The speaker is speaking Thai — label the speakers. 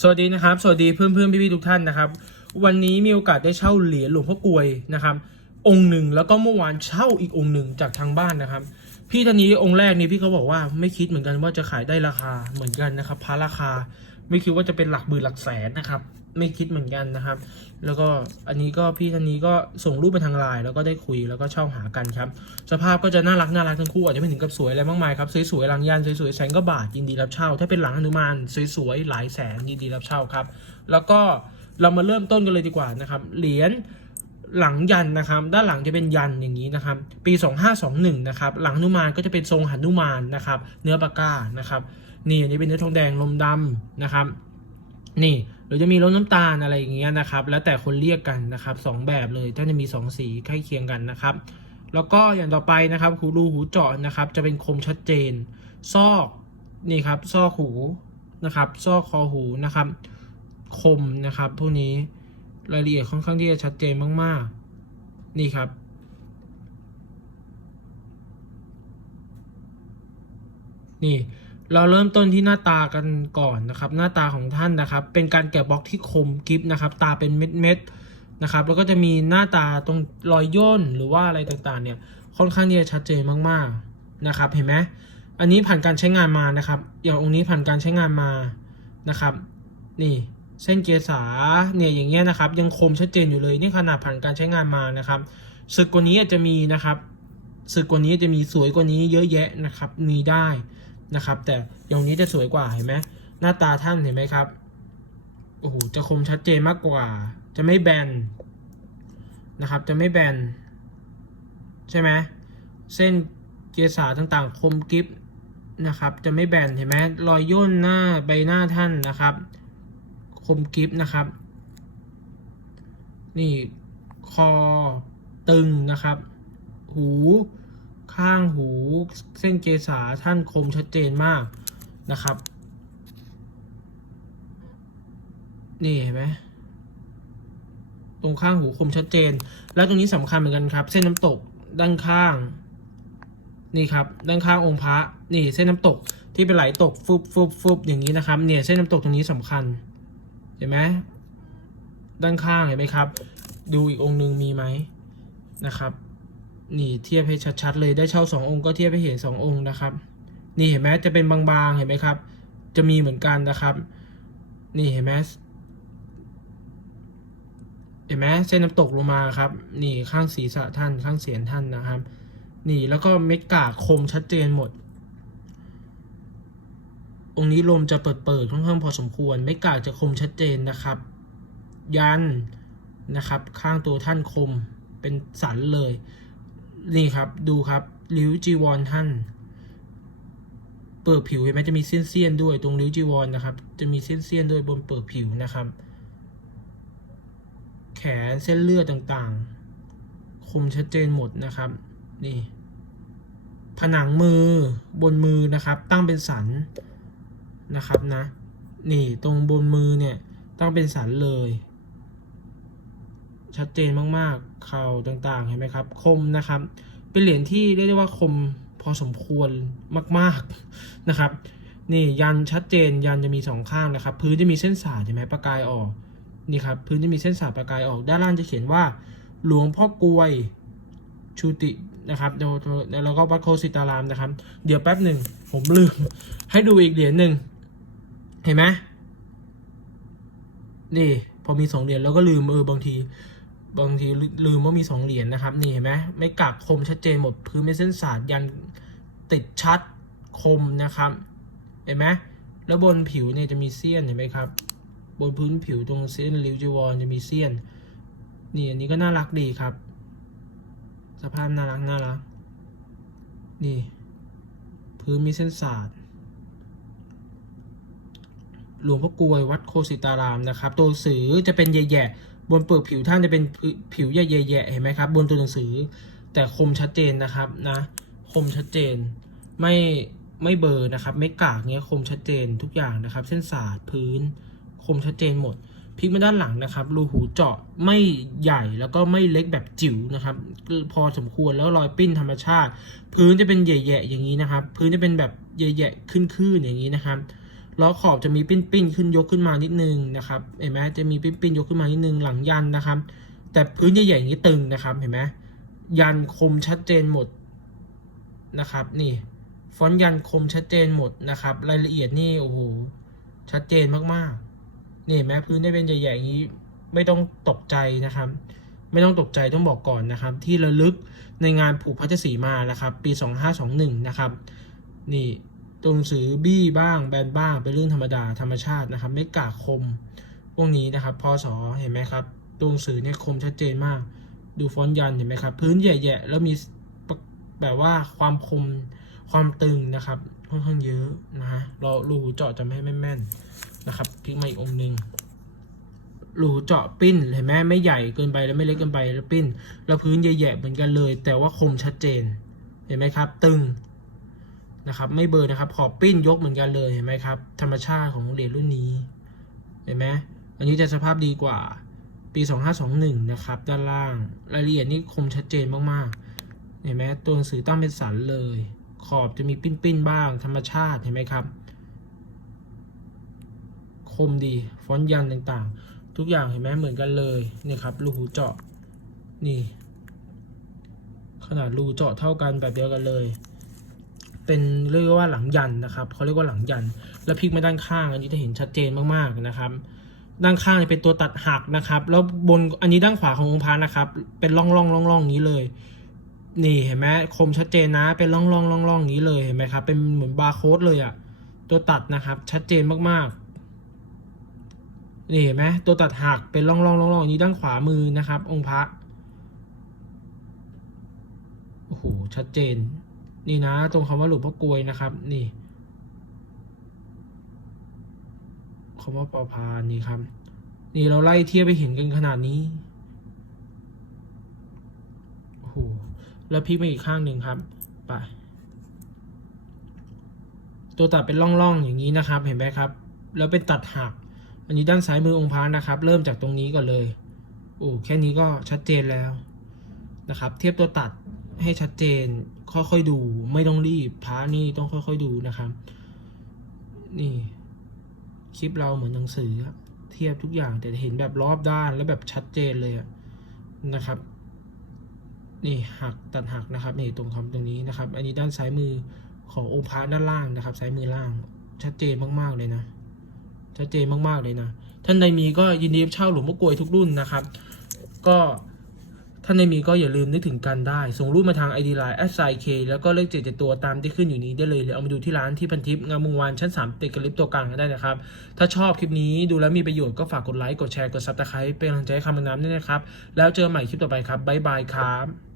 Speaker 1: สวัสดีนะครับ สวัสดีเพื่อนเพื่อนๆพี่ๆทุกท่านนะครับ วันนี้มีโอกาสได้เช่าเหรียญหลวงพ่อกลวยนะครับ องค์หนึ่งแล้วก็เมื่อวานเช่าอีกองค์หนึ่งจากทางบ้านนะครับ พี่ท่านนี้องค์แรกนี่พี่เขาบอกว่าไม่คิดเหมือนกันว่าจะขายได้ราคาเหมือนกันนะครับพาราคา ไม่คิดว่าจะเป็นหลักหมื่นหลักแสนนะครับ ไม่คิดเหมือนกันนะครับ แล้วก็อันนี้ก็พี่ท่านนี้ก็ส่งรูปไปทางไลน์แล้วก็ได้คุยแล้วก็เช่าหากันครับ สภาพก็จะน่ารักน่ารักทั้งคู่อาจจะไม่ถึงกับสวยอะไรมากมายครับสวยๆหลังยันสวยๆแสนก็บาทยินดีรับเช่า ถ้าเป็นหลังอนุมานสวยๆหลายแสนยินดีรับเช่าครับ แล้วก็เรามาเริ่มต้นกันเลยดีกว่านะครับเหรียญหลังยันนะครับ ด้านหลังจะเป็นยันอย่างนี้นะครับ ปี 2521 นะครับ หลังนุมานก็จะเป็นทรงหันุมานนะครับ เนื้อปากกานะครับ นี่อันนี้เป็นเนื้อทองแดงลมดำนะครับ นี่หรือจะมีรสน้ำตาลอะไรอย่างเงี้ยนะครับ แล้วแต่คนเรียกกันนะครับสองแบบเลยถ้าจะมีสองสีใกล้เคียงกันนะครับ แล้วก็อย่างต่อไปนะครับหูรูหูเจาะนะครับ จะเป็นคมชัดเจน ซอกนี่ครับซอกหูนะครับ ซอกคอหูนะครับ คมนะครับ พวกนี้รายละเอียดค่อนข้างที่จะชัดเจนมากๆ นี่ครับนี่ เราเริ่มต้นที่หน้าตากันก่อนนะครับ หน้าตาของท่านนะครับ เป็นการแกะบล็อกที่คมกิฟนะครับ ตาเป็นเม็ดเม็ดๆนะครับ แล้วก็จะมีหน้าตาตรงรอยย่นหรือว่าอะไรต่างๆ เนี่ย ค่อนข้างที่จะชัดเจนมากๆนะครับ เห็นไหมอันนี้ผ่านการใช้งานมานะครับ อย่างองค์นี้ผ่านการใช้งานมานะครับ นี่เส้นเกษาเนี่ยอย่างเงี้ยนะครับ ยังคมชัดเจนอยู่เลยนี่ขนาดผ่านการใช้งานมานะครับสึกกว่านี้อาจจะมีนะครับสึกกว่านี้จะมีสวยกว่านี้เยอะแยะนะครับ มีได้ นะครับ แต่ย่างนี้จะสวยกว่าเห็นไหมหน้าตาท่านเห็นไหมครับโอ้โหจะคมชัดเจนมากกว่า จะไม่แบนนะครับ จะไม่แบนใช่ไหมเส้นเกษาต่างๆ คมกริฟนะครับ จะไม่แบนเห็นไหมรอยย่นหน้าใบหน้าท่านนะครับ คมกิฟนะครับ นี่คอตึงนะครับ หู ข้างหูเส้นเกษาท่านคมชัดเจนมากนะครับ นี่เห็นไหมตรงข้างหูคมชัดเจน แล้วตรงนี้สำคัญเหมือนกันครับ เส้นน้ำตกด้านข้าง นี่ครับ ด้านข้างองค์พระนี่เส้นน้ำตกที่เป็นไหลตกฟุบฟุบฟุบอย่างนี้นะครับ เนี่ยเส้นน้ำตกตรงนี้สำคัญ เห็นไหมด้านข้างเห็นไหมครับ ดูอีกองค์หนึ่งมีไหมนะครับ นี่เทียบให้ชัดๆเลยได้เช่าสององค์ก็เทียบให้เห็นสององค์นะครับ นี่เห็นไหมจะเป็นบางๆเห็นไหมครับ จะมีเหมือนกันนะครับ นี่เห็นไหมเห็นไหมเส้นน้ำตกลงมาครับ นี่ข้างศีรษะท่านข้างเสียนท่านนะครับ นี่แล้วก็เม็ดกากคมชัดเจนหมด องค์นี้ลมจะเปิดเปิดค่อนข้างพอสมควรไม่กากจะคมชัดเจนนะครับ ยันนะครับ ข้างตัวท่านคมเป็นสันเลย นี่ครับดูครับริ้วจีวรท่าน เปิดผิวเห็นไหมจะมีเส้นเสี้ยนๆด้วยตรงริ้วจีวรนนะครับ จะมีเส้นเสี้ยนๆด้วยบนเปิดผิวนะครับ แขนเส้นเลือดต่างๆ คมชัดเจนหมดนะครับ นี่ ผนังมือบนมือนะครับ ตั้งเป็นสันนะครับนะ นี่ตรงบนมือเนี่ยตั้งเป็นสันเลย ชัดเจนมากๆ เข่าต่างๆ เห็นไหมครับ คมนะครับ เป็นเหรียญที่เรียกได้ว่าคมพอสมควรมาก ๆนะครับ นี่ยันชัดเจนยันจะมีสองข้างนะครับ พื้นจะมีเส้นสายเห็นไหมประกายออก นี่ครับ พื้นจะมีเส้นสายประกายออก ด้านล่างจะเขียนว่า หลวงพ่อกวยชูตินะครับแล้วก็วัดโคสิตารามนะครับ เดี๋ยวแป๊บหนึ่งผมลืม ให้ดูอีกเหรียญหนึ่งเห็นไหมนี่ พอมีสองเหรียญแล้วก็ลืมเออบางที บางทีลืมว่ามีสองเหรียญนะครับ นี่เห็นไหมไม่กักคมชัดเจนหมดพื้นไม่เส้นสาดยันติดชัดคมนะครับ เห็นไหมแล้วบนผิวเนี่ยจะมีเสี้ยนเห็นไหมครับ บนพื้นผิวตรงเส้นริ้วจีวรจะมีเสี้ยน นี่อันนี้ก็น่ารักดีครับ สภาพน่ารักน่ารัก นี่ พื้นมีเส้นสาดหลวงพ่อกลวยวัดโคสิตารามนะครับ ตัวสือจะเป็นแย่ๆ บนเปลือกผิวท่านจะเป็นผิวแย่ๆเห็นไหมครับ บนตัวหนังสือ แต่คมชัดเจนนะครับนะคมชัดเจน ไม่ไม่เบอร์นะครับ ไม่กากเนี้ยคมชัดเจนทุกอย่างนะครับ เส้นสาดพื้น คมชัดเจนหมดพลิกมาด้านหลังนะครับรูหูเจาะไม่ใหญ่แล้วก็ไม่เล็กแบบจิ๋วนะครับ พอสมควรแล้วรอยปิ้นธรรมชาติ พื้นจะเป็นแย่ๆอย่างนี้นะครับ พื้นจะเป็นแบบแย่ๆขึ้นๆอย่างนี้นะครับ ล้อขอบจะมีปิ้นปิ้นๆขึ้นยกขึ้นมานิดนึงนะครับเห็นไหมจะมีปิ้นปิ้นๆยกขึ้นมานิดนึงหลังยันนะครับ แต่พื้นใหญ่ๆอย่างนี้ตึงนะครับเห็นไหมยันคมชัดเจนหมดนะครับนี่ฟอนต์ยันคมชัดเจนหมดนะครับ รายละเอียดนี่โอ้โหชัดเจนมากๆนี่เห็นไหมพื้นได้เป็นใหญ่ๆอย่างนี้ไม่ต้องตกใจนะครับ ไม่ต้องตกใจต้องบอกก่อนนะครับ ที่ระลึกในงานผูกพัชสีมานะครับ ปี 2521 นะครับ นี่ ตัวหนังสือบี้บ้างแบนบ้างเป็นเรื่องธรรมดาธรรมชาตินะครับไม่กาคมพวกนี้นะครับพศเห็นไหมครับตัวหนังสือเนี่ยคมชัดเจนมาก ดูฟอนต์ยันเห็นไหมครับ พื้นแย่ๆแล้วมีแบบว่าความคมความตึงนะครับค่อนข้างเยอะนะฮะเรารูเจาะจะไม่แม่นๆนะครับพลิกมาอีกองหนึ่งรูเจาะปิ้นเห็นไหมไม่ใหญ่เกินไปแล้วไม่เล็กเกินไปแล้วปิ้น แล้วพื้นแย่ๆเหมือนกันเลย แต่ว่าคมชัดเจนเห็นไหมครับ ตึง นะครับ ไม่เบอร์นะครับ ขอบปิ้นยกเหมือนกันเลยเห็นไหมครับ ธรรมชาติของเหรียญรุ่นนี้ เห็นไหมอันนี้จะสภาพดีกว่า ปี 2521 นะครับ ด้านล่าง รายละเอียดนี่คมชัดเจนมากๆ เห็นไหมตัวหนังสือตั้งเป็นสันเลย ขอบจะมีปิ้นๆบ้าง ธรรมชาติเห็นไหมครับ คมดี ฟอนต์ยันต่างๆ ทุกอย่างเห็นไหมเหมือนกันเลยเนี่ยครับรูหูเจาะนี่ ขนาดรูเจาะเท่ากันแบบเดียวกันเลย เป็นเรียกว่าหลังยันนะครับเขาเรียกว่าหลังยัน แล้วพลิกมาด้านข้างอันนี้จะเห็นชัดเจนมากๆนะครับ ด้านข้างเป็นตัวตัดหักนะครับ แล้วบนอันนี้ด้านขวาขององค์พระนะครับ เป็นร่องร่องร่องร่องนี้เลย นี่เห็นไหมคมชัดเจนนะเป็นร่องร่องร่องร่องนี้เลยเห็นไหมครับ เป็นเหมือนบาร์โค้ดเลยอะตัวตัดนะครับ ชัดเจนมากๆนี่เห็นไหมตัวตัดหักเป็นร่องร่องร่องร่องนี้ด้านขวามือนะครับ องค์พระ โอ้โห ชัดเจน นี่นะ ตรงคำว่าหลวงพ่อกลวยนะครับ นี่คำว่าปอพานนี่ครับ นี่เราไล่เทียบไปเห็นกันขนาดนี้โอ้โหแล้วพลิกมาอีกข้างหนึ่งครับไปตัวตัดเป็นร่องๆอย่างนี้นะครับ เห็นไหมครับ แล้วเป็นตัดหัก อันนี้ด้านซ้ายมือองค์พระนะครับ เริ่มจากตรงนี้ก่อนเลยโอ้แค่นี้ก็ชัดเจนแล้วนะครับ เทียบตัวตัด ให้ชัดเจน ค่อยๆดู ไม่ต้องรีบพระนี่ต้องค่อยๆดูนะครับ นี่ คลิปเราเหมือนหนังสือเทียบทุกอย่างแต่เห็นแบบรอบด้านแล้วแบบชัดเจนเลยนะครับ นี่หักตัดหักนะครับนี่ตรงคำตรงนี้นะครับ อันนี้ด้านซ้ายมือขององค์พระด้านล่างนะครับซ้ายมือล่าง ชัดเจนมากๆเลยนะชัดเจนมากๆเลยนะ ท่านใดมีก็ยินดีเช่าหลวงพ่อกลวยทุกรุ่นนะครับ ก็ ท่านใดมีก็อย่าลืมนึกถึงกันได้ ส่งรูปมาทาง ID Line แอดไซเคแล้วก็เลขเจ็ดเจ็ดตัวตามที่ขึ้นอยู่นี้ได้เลยหรือเอามาดูที่ร้านที่พันทิพย์งามวงวานชั้น 3 ติดกับลิฟต์ตัวกลางก็ได้นะครับ ถ้าชอบคลิปนี้ดูแล้วมีประโยชน์ก็ฝากกดไลค์กดแชร์กดซับสไครป์เป็นกำลังใจให้คำแนะนำด้วยนะครับ แล้วเจอกันใหม่คลิปต่อไปครับบ๊ายบายครับ